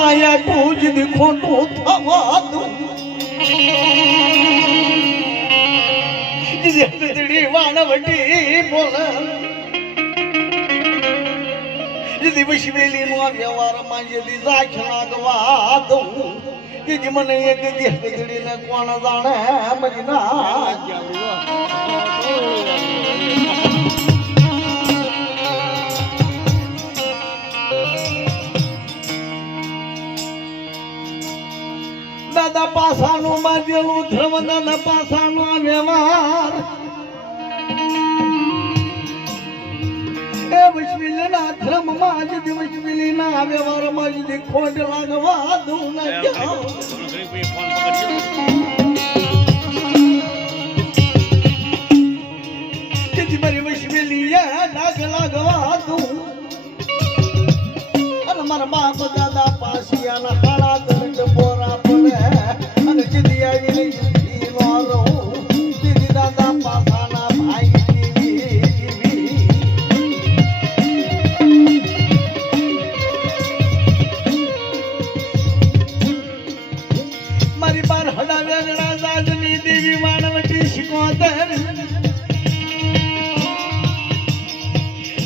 આયા તુજ ખોટો થવા દઉં જીતડી વાણવટી બોલ જીદી બશવેલી નો વ્યવહારમાં જીદી જાખ લાગવા દઉં કે મને એક દેહ ગજડી ને કોણ જાણે મજના દાદા પાસાનું બાંધેલું ધર્મ દાદા પાસાનો વ્યવહાર એ વિશ્વિલના ધર્મમાં જ વિશ્વિલીના વ્યવહારમાં જ ખોટ લાગવા દઉં ના જાઉં મારી વિશ્વિલીએ ડાગ લાગવા દઉં અને મારા બાપ દાદા પાસિયાના હાડા દરજ બોરા પડે અને જીદી આવીને જીદી નો રહું જીદી દાદા પાસાના ભાઈ મારી બાર હડા વેગડા દાદની દેવી માનવટી શિકોતર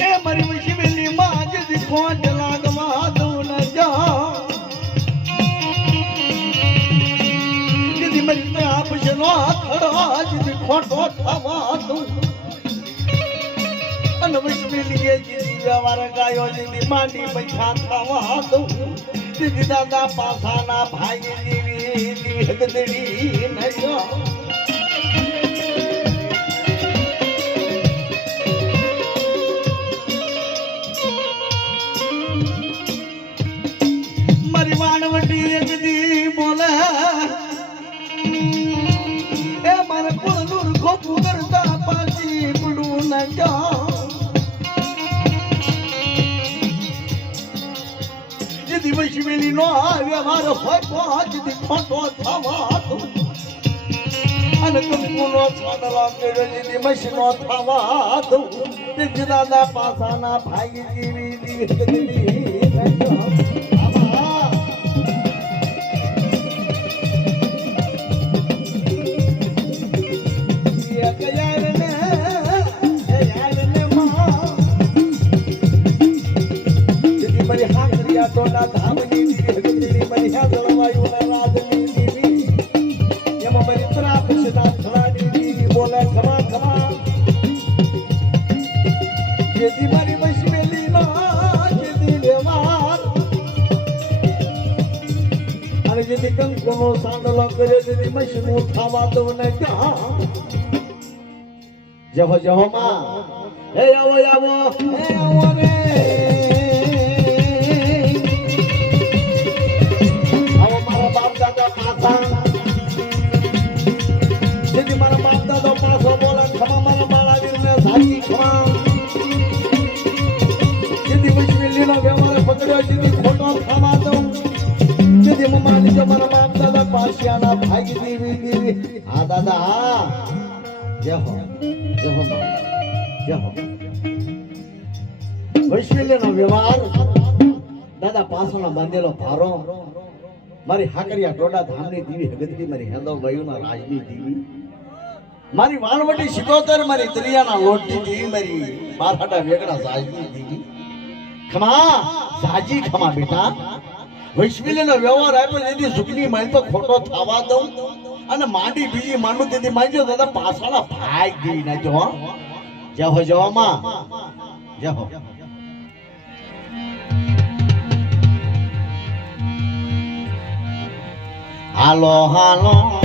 એ મારી વિશ્વેલી માં જીદી ખોટ લાગવા દઉં ન જા જીદી મારી આપશનો ખડો જીદી ખોટો થવા દઉં અને વિશ્વેલીએ જીદી વ્યવહાર ગાયો જીદી માંડી પૈસા થવા દઉં જીદી દાદા પાસાના ભાઈ દેવી ગદડી ન જા મારી વાણવટી એકદી બોલે એ મારે કુળનું ખોપું કરતા પાછી પડું ન જા જીદી વૈશ્વેલી નો વ્યવહાર હોય તો જીદી ખોટો થવા દઉં અને કંકુનો છાંડલો કર્યો જીદી મશીનો થવા દઉં જીદી દાદા પાસાના ભાઈ જીવી દીવી ધામની દીવી બની જળવાયુ રાજની દીવી એમાં બની ત્રાપ થવાની દીવી બોલે ખમા ખમા જેથી મારી વૈશ્વેલી માં જેથી વ્યવહાર અને જેથી કંકુનો સાંડલો કર્યો જેથી મશીનું થવા દઉં ને ક્યાં જહો જહો માં હે આવો આવો હે આવો રે જેથી મારા બાપ દાદો પાછો બોલે ખમા મારા બાળાવીર ને સાચી ખમા જેથી વિશ્વેલીનો વ્યવહાર પકડ્યો જેથી ખોટો થવા દઉં જેથી મમ્મા નીચે મારા બાપ દાદા પાસિયાના ભાઈ દેવી હા દાદા હા જય હો વિશ્વેલીનો વ્યવહાર દાદા પાછોનો બાંધેલો ભારો મારી હાકરિયા ટોડા ધામની દીવી હગતની મારી હેદો વયુના રાજની દીવી મારી વાણવટી શિકોતર મારી દરિયાના લોટની દીવી મારી બારહાટા વેગડા સાજની દીવી ખમા સાજી ખમા બેટા વૈશ્વિલીનો વ્યવહાર આપ્યો જેથી સુખની માલ તો ખોટો થવા દઉં અને માંડી બીજી માંડું તેથી માંડ્યો દાદા પાછાના ભાઈ દીવી ના જો જહો માં જહો હાલો હાલો